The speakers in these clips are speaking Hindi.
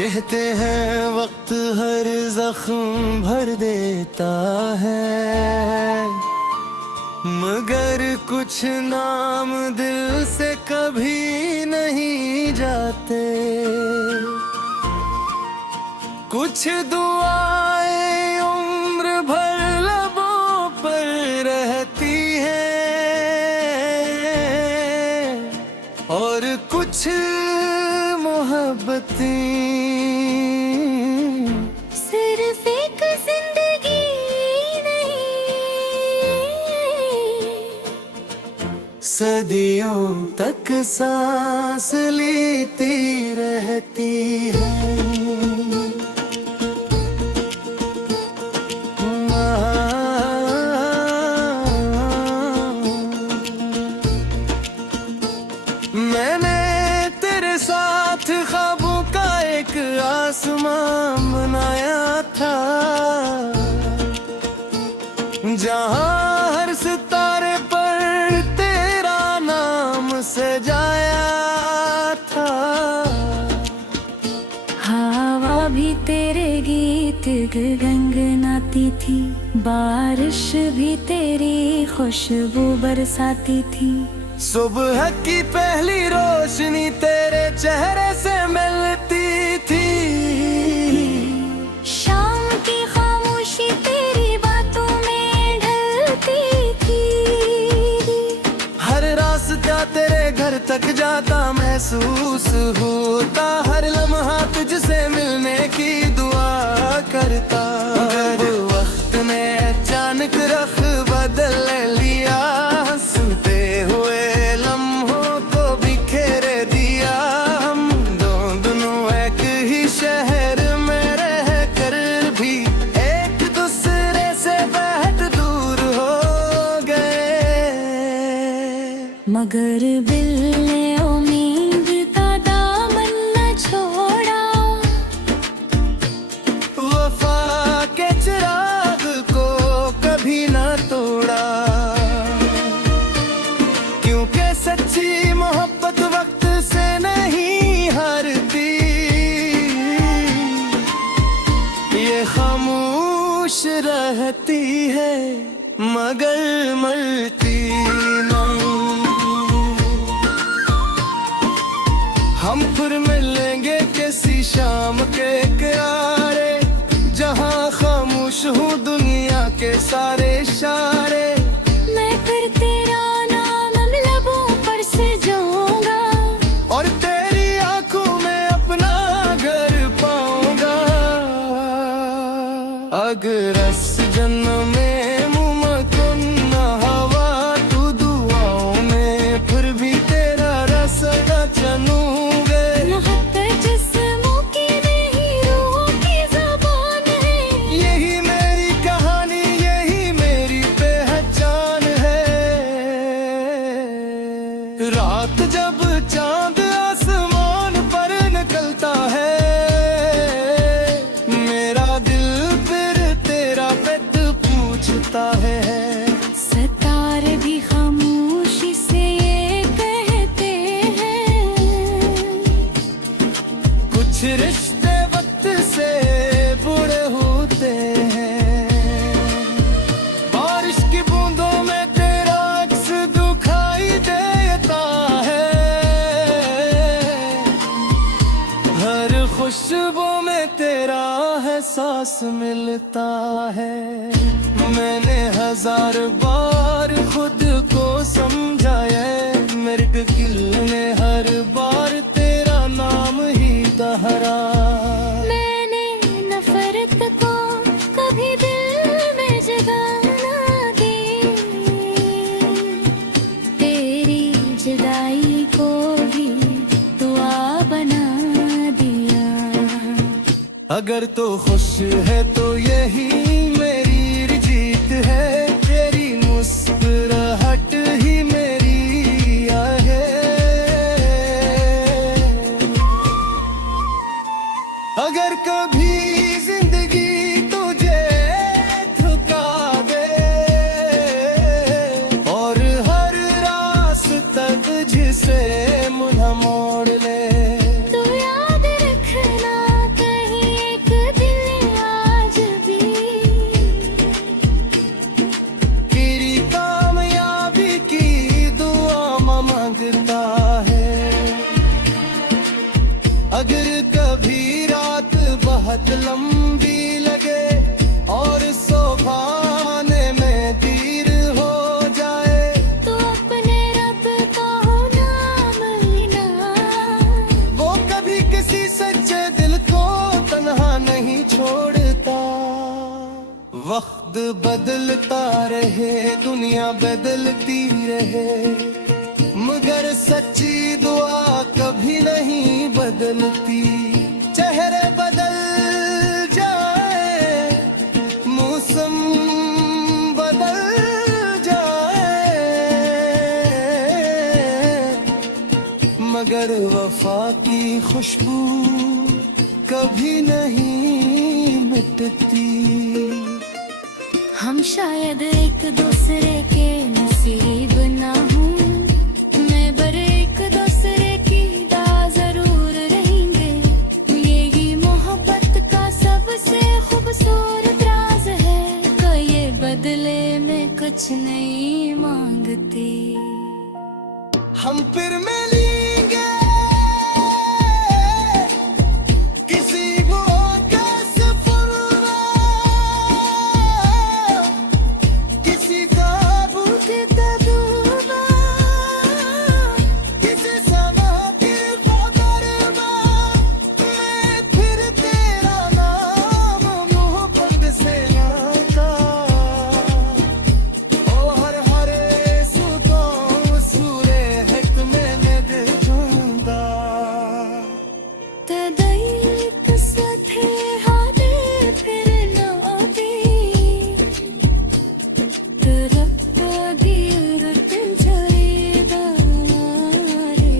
कहते हैं वक्त हर जख्म भर देता है, मगर कुछ नाम दिल से कभी नहीं जाते। कुछ दुआएं उम्र भर लबों पर रहती हैं, और कुछ मोहब्बतें सिर्फ एक जिंदगी नहीं, सदियों तक सांस लेती रहती है। मैंने तेरे साथ ख्वाबों का एक आसमां बनाया था, जहां हर सितारे पर तेरा नाम सजाया था। हवा भी तेरे गीत गुनगुनाती थी, बारिश भी तेरी खुशबू बरसाती थी। सुबह की पहली रोशनी तेरे चेहरे से मिलती थी, शाम की खामोशी तेरी बातों में ढलती थी। हर रास्ता तेरे घर तक जाता महसूस होता, हर लम्हा तुझसे मिलने की दुआ करता। अब वक्त ने अचानक रख बदल लिया, सुनते हुए लम्हों को बिखेर दिया। हम दोनों एक ही शहर में रह कर भी एक दूसरे से बहुत दूर हो गए, मगर दिल ने उम्मीद का दामन न छोड़ा। वफा के चिराग को कभी ना तोड़ा, क्योंकि सच्ची मोहब्बत वक्त से नहीं हारती। ये खामोश रहती है मगर मरती नहीं। हम फिर मिलेंगे किसी शाम के किनारे, जहां खामोश हूँ दुनिया के सारे इशारे। मैं फिर तेरा नाम लबों पर सजाऊंगा, और तेरी आंखों में अपना घर पाऊंगा। अगर इस जन्म में मुमकिन न हवा तू दुआओं में फिर भी तेरा रास्ता चलूंगे। मोहब्बत जिस्मों की नहीं रूहों की ज़बान है, यही मेरी कहानी यही मेरी पहचान है। रात जब चांद आसमान पर निकलता है, मेरा दिल फिर तेरा पेट पूछता है। सितारे भी खामोशी से ये कहते हैं, कुछ रिश्ते वक्त से बूढ़े होते हैं। बारिश की बूंदों में तेरा अक्स दिखाई देता है, हर खुशबू में तेरा एहसास मिलता है। मैंने हजार बार खुद को समझाया, मेरे दिल ने हर बार तेरा नाम ही दोहरा। मैंने नफरत को कभी दिल में जगह ना दी, तेरी जुदाई को भी दुआ बना दिया। अगर तो खुश है तो यही मेरी जीत है, तेरी मुस्कुराहट ही मेरी है। अगर कभी जिंदगी तुझे थका दे, और हर रास्ता तुझसे मुँह मोड़ ले, तू याद रखना अगर कभी रात बहुत लंबी लगे और सुबह में देर हो जाए, तो अपने रब का हो नाम लेना। वो कभी किसी सच्चे दिल को तन्हा नहीं छोड़ता। वक्त बदलता रहे, दुनिया बदलती रहे, मगर सच्ची दुआ कभी नहीं बदलती। चेहरे बदल जाए, मौसम बदल जाए, मगर वफा की खुशबू कभी नहीं मिटती। हम शायद एक दूसरे के नसीब ना हूँ, मैं बर एक दूसरे की दा जरूर रहेंगे। यही मोहब्बत का सबसे खूबसूरत राज है, कि ये बदले में कुछ नहीं मांगती। हम फिर मिलेंगे किसी मौके से फुरना, किसी ताबूत की तदूना, किसी समा की कदर में। मैं फिर तेरा नाम मोहब्बत से लाता, ओ हर हर सुतों सूरे हक में लग जाऊंगा। तदैत सथे हादे फिर न अभी, तरप्पा दियर दिल झरेदार,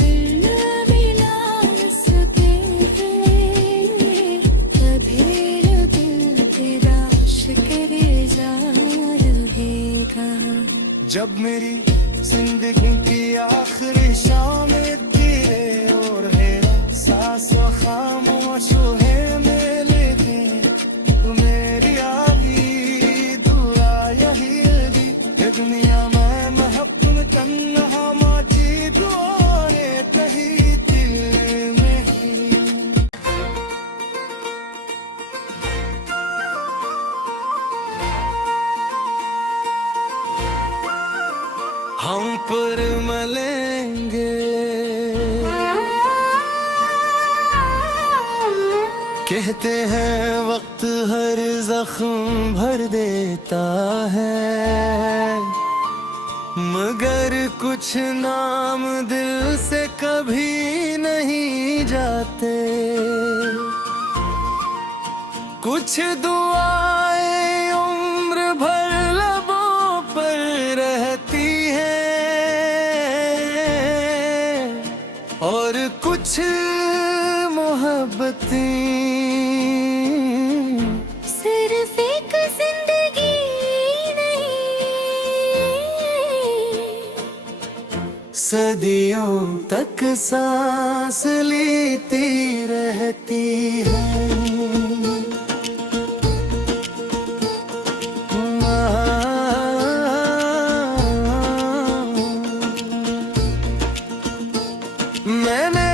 दिल मिला सके तभी दिल तेरा शिकरे जा रहेगा। जब मेरी जिंदगी की आखिरी शाम तेरे और है, सांस खामोश है मेरे लिए, तू मेरी आखिरी दुआ यही होगी। ये दुनिया में मोहब्बत तन्हा माची दुआरे कही दिल में ही। हम पर मलेंगे, कहते हैं वक्त हर जख्म भर देता है, मगर कुछ नाम दिल से कभी नहीं जाते। कुछ दुआएं उम्र भर लबों पर रहती हैं, और कुछ मोहब्बतें सिर्फ एक जिंदगी नहीं, सदियों तक सांस लेती रहती है। मैंने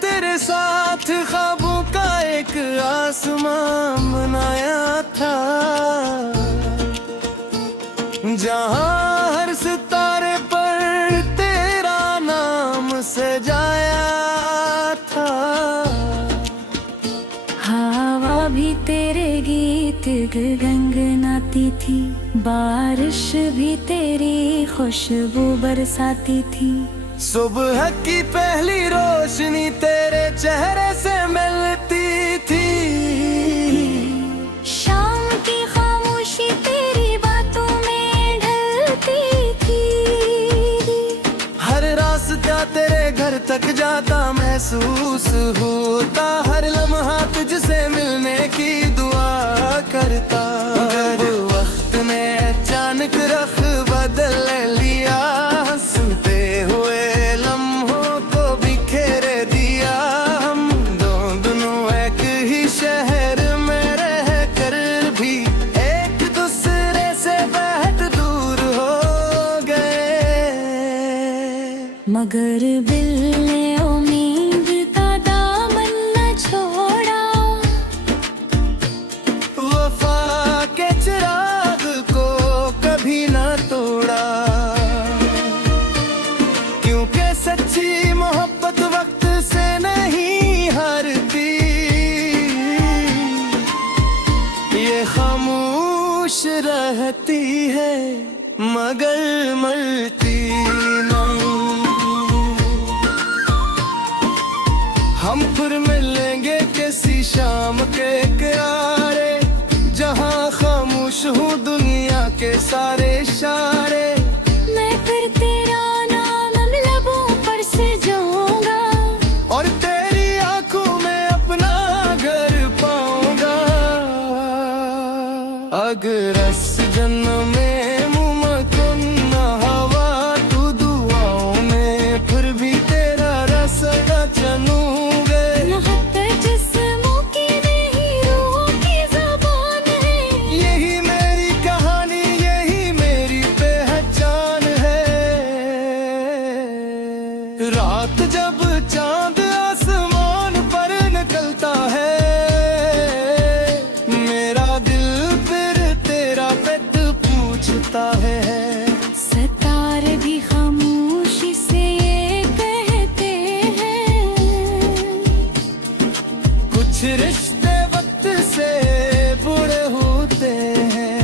तेरे साथ ख्वाबों का एक आसमां बनाया था, जहां हर सितारे पर तेरा नाम सजाया था। हवा भी तेरे गीत गुनगुनाती थी, बारिश भी तेरी खुशबू बरसाती थी। सुबह की पहली रोशनी तेरे चेहरे से मिलती थी, शाम की खामोशी तेरी बातों में ढलती थी। हर रास्ता तेरे घर तक जाता महसूस होता, हर लम्हा तुझसे मिलने की दुआ करता। मगर वक्त ने अचानक रख बदल लिया, सुनते हुए लम्हों को बिखेर दिया। हम दोनों एक ही शहर में रह कर भी एक दूसरे से बहुत दूर हो गए, मगर बिल ने उम्मीद का दामन मगर मरती नहीं। हम फिर मिलेंगे किसी शाम के किनारे, जहाँ खामोश हूँ दुनिया के सारे इशारे। मैं फिर तेरा नाम लबों पर सजाऊंगा, और तेरी आंखों में अपना घर पाऊंगा। अगर इस जन्म में मुमकिन न हवा तू दुआओं में फिर भी तेरा रास्ता चलूंगे। मोहब्बत जिस्मों की नहीं रूहों की ज़बान है, यही मेरी कहानी यही मेरी पहचान है। रात जब चांद आसमान पर निकलता है, मेरा दिल फिर तेरा पेट पूछता है। सितारे भी खामोशी से ये कहते हैं, कुछ रिश्ते वक्त से बुरे होते हैं।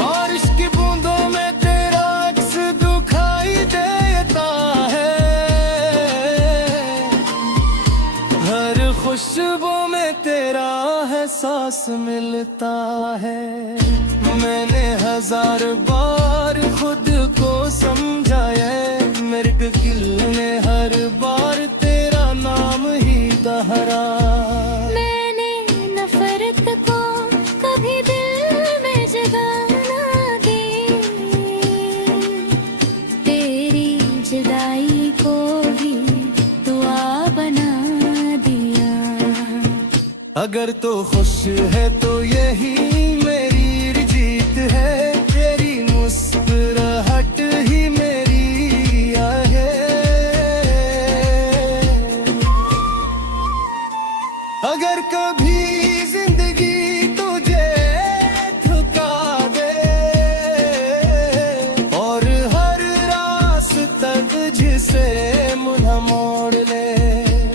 बारिश की बूंदों में तेरा अक्स दिखाई देता है, हर खुशबू में तेरा एहसास मिलता है। मैंने हजार बार खुद को समझाया, मेरे दिल ने हर बार तेरा नाम ही दोहराया। मैंने नफरत को कभी दिल में जगह ना दी, तेरी जुदाई को भी दुआ बना दिया। अगर तो खुश है तो यही मेरी जीत है, तेरी मुस्कुराहट ही मेरी है। अगर कभी जिंदगी तुझे थका दे और हर रास्ता तुझसे मुँह मोड़ ले,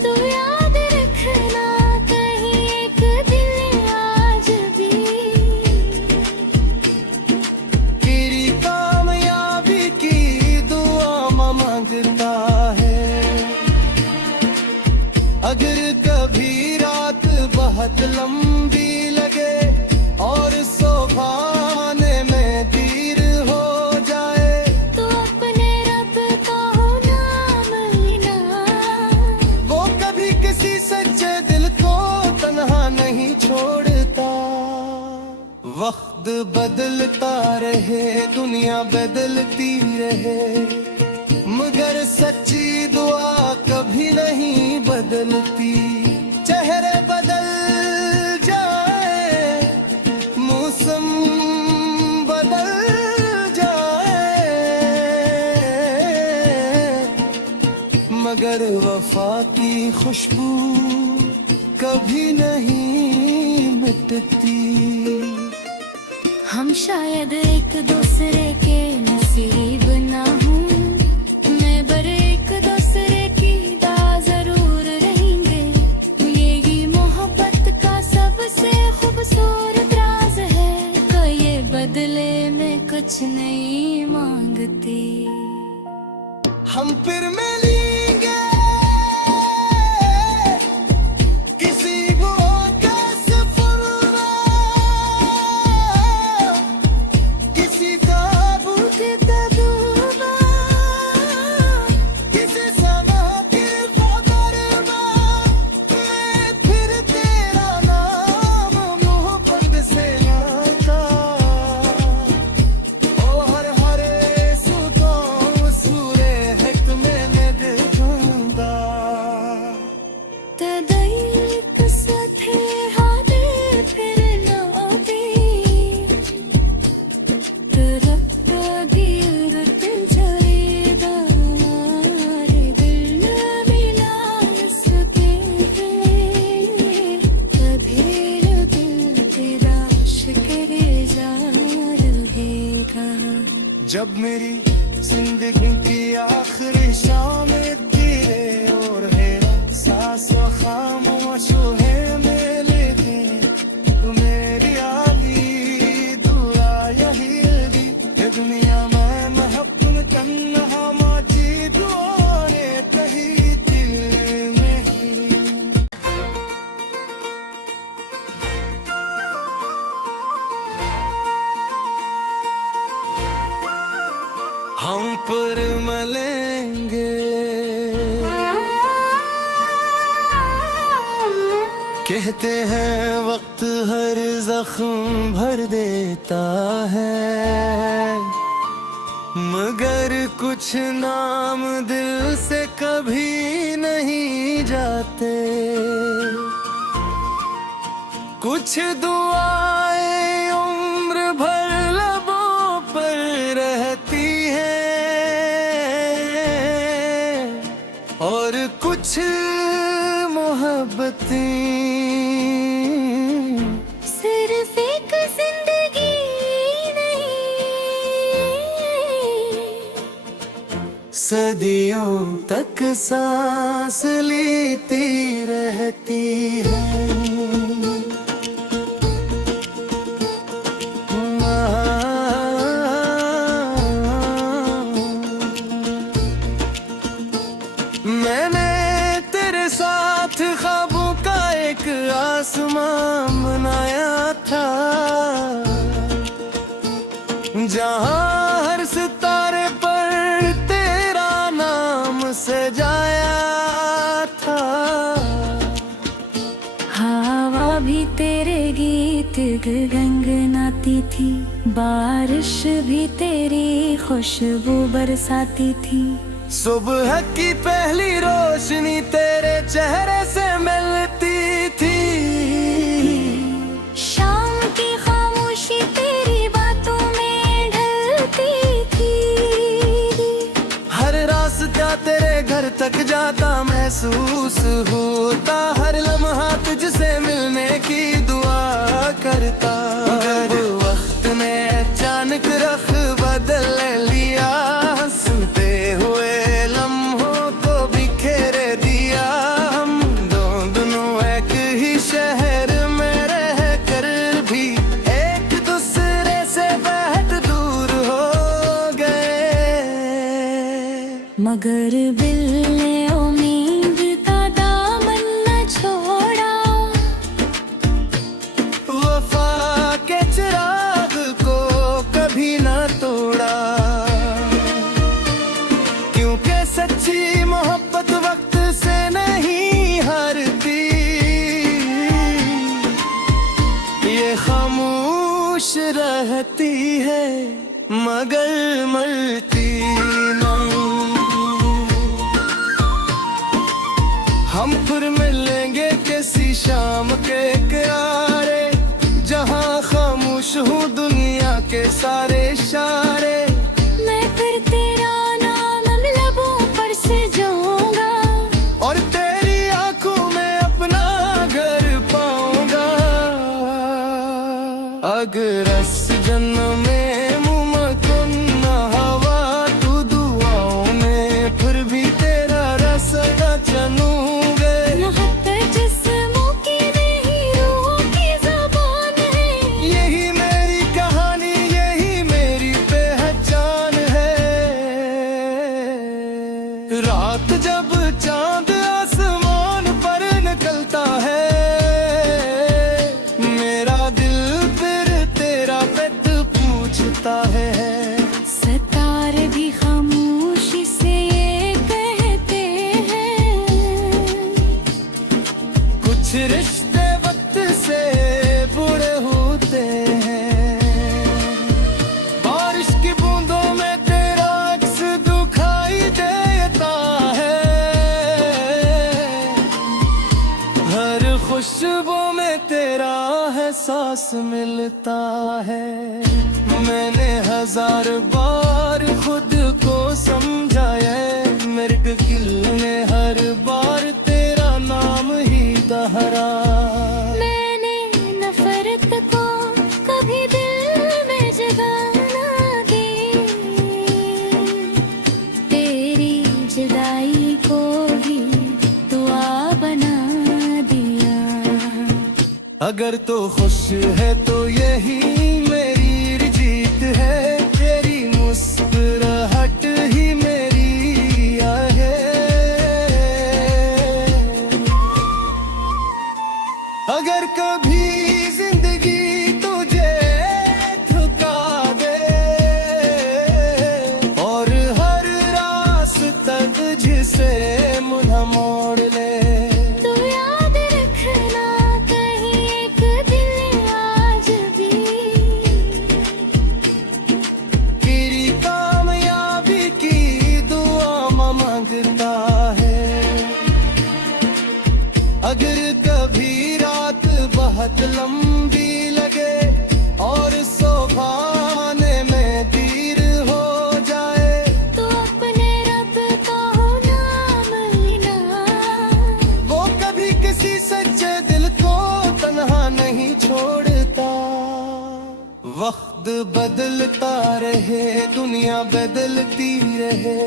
तू याद रखना कहीं एक दिन आज भी तेरी कामयाबी की दुआ मांगता है। अगर कभी रात बहुत लंबी लगे और सुबह में देर हो जाए, तू अपने रब का हो नाम लेना, वो कभी किसी सच्चे दिल को तन्हा नहीं छोड़ता। वक्त बदलता रहे दुनिया बदलती रहे, मगर सच्ची दुआ कभी नहीं बदलती। चेहरे बदल जाए, मौसम बदल जाए, मगर वफा की खुशबू कभी नहीं मिटती। हम शायद एक दूसरे के नसीब ना हूँ, मगर एक दूसरे की दा जरूर रहेंगे। यही मोहब्बत का सबसे खूबसूरत राज है, कोई बदले में कुछ नहीं मांगती। हम फिर मिलेंगे किसी मौके से फुलवा, किसी ताबूत का दूल्हा, किसी समा की फकरवा। मैं फिर तेरा नाम मोहब्बत से लाता, ओ हर हर सुगो सूरे हक में मैं देखूंगा। तदैक साथे हादे फिर ना आबी, तरप्पा दिल रतन चलेदार दिल न मिला सके, कभी न दिल तेरा शुक्र जा रहेगा। जब मेरी जिंदगी की आखिरी शाम तेरे और है, सांस खामोश है मेरे लिए, मेरी आली दुआ यही होगी कहते हैं वक्त हर जख्म भर देता है, मगर कुछ नाम दिल से कभी नहीं जाते। कुछ दुआएं उम्र भर लबों पर रहती हैं, और कुछ मोहब्बतें सिर्फ एक जिंदगी नहीं, सदियों तक सांस लेती रहती है। मैंने तेरे साथ ख्वाबों का एक आसमां बनाया था, जहां हर सितारे पर तेरा नाम सजाया था। हवा भी तेरे गीत गुनगुनाती थी, बारिश भी तेरी खुशबू बरसाती थी। सुबह की पहली रोशनी तेरे चेहरे से मिलती थी, शाम की खामोशी तेरी बातों में ढलती थी। हर रास्ता तेरे घर तक जाता महसूस होता, हर लम्हा तुझसे मिलने की दुआ करता। मगर वक्त ने अचानक रख बदल लिया, सुनते हुए लम्हों को बिखेर दिया। हम दोनों एक ही शहर में रह कर भी एक दूसरे से बहुत दूर हो गए, मगर दिल ने उम्मीद का दामन न छोड़ा। वफा के चिराग को कभी ना तोड़ा, क्योंकि सच्ची मोहब्बत वक्त से नहीं हारती। ये खामोश रहती है मगर मरती नहीं। हम फिर मिलेंगे किसी शाम के किनारे, जहां खामोश हूँ दुनिया के सारे इशारे। मैं फिर तेरा नाम लबों पर सजाऊंगा, और तेरी आंखों में अपना घर पाऊंगा। अगर इस जन्म में मुमकिन न हवा तू दुआओं में फिर भी तेरा रास्ता चलूंगा। मोहब्बत जिस्मों की नहीं रूहों की ज़बान है, यही मेरी कहानी यही मेरी पहचान है। रात जब चांद आसमान पर निकलता है, मेरा दिल फिर तेरा पेट पूछता है। सितारे भी खामोशी से ये कहते हैं, कुछ रिश्ते वक्त से बुरे होते हैं। बारिश की बूंदों में तेरा अक्स दिखाई देता है, हर खुशबू में तेरा एहसास मिलता है। मैंने हजार बार खुद को समझाया, मेरे दिल ने हर बार तेरा नाम ही दोहरा। मैंने नफरत को कभी दिल में जगह ना दी, तेरी जुदाई को भी दुआ बना दिया। अगर तो खुश है तो यही मेरी जीत है, तेरी मुस्कुराहट ही मेरी है। अगर कभी जिंदगी तुझे थका दे, और हर रास्ता तुझसे मुँह मोड़ ले, तू याद रखना अगर कभी रात बहुत लंबी लगे और सुबह में देर हो जाए, तो अपने रब का हो नाम लेना। वो कभी किसी सच्चे दिल को तन्हा नहीं छोड़ता। वक्त बदलता रहे, दुनिया बदलती रहे,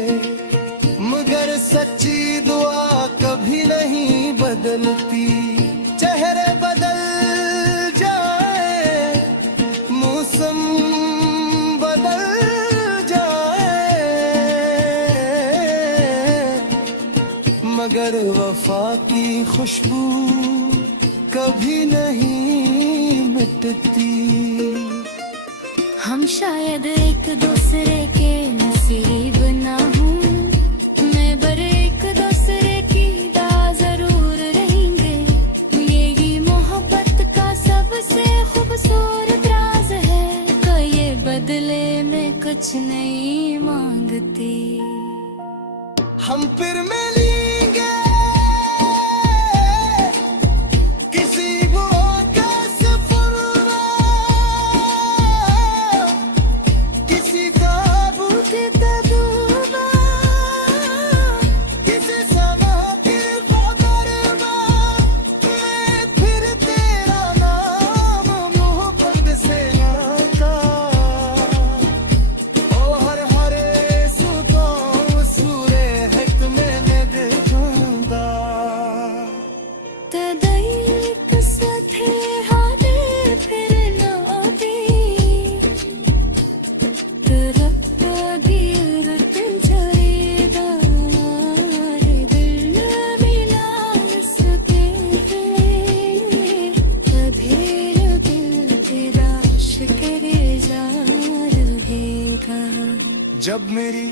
मगर सच्ची दुआ कभी नहीं बदलती। चेहरे बदल जाए, मौसम बदल जाए, मगर वफा की खुशबू कभी नहीं मिटती। हम शायद एक दूसरे के नसीब ना हूँ, मगर एक दूसरे की दा जरूर रहेंगे। यही मोहब्बत का सबसे खूबसूरत राज है, कि ये बदले में कुछ नहीं मांगती। हम फिर मिलेंगे किसी मौका सफर में, किसी ताबूत तबूबा, किसी समा की खबर में। मैं फिर तेरा नाम मोहब्बत से लाता, ओ हर हर सुबह सूरे हिकमे में देखूंगा। तदैक साथे हादे फिर न अभी, तरफ गिरत जरीदार दिल मिला सके। कभी दिल तेरा शुक्र जा रहेगा। जब मेरी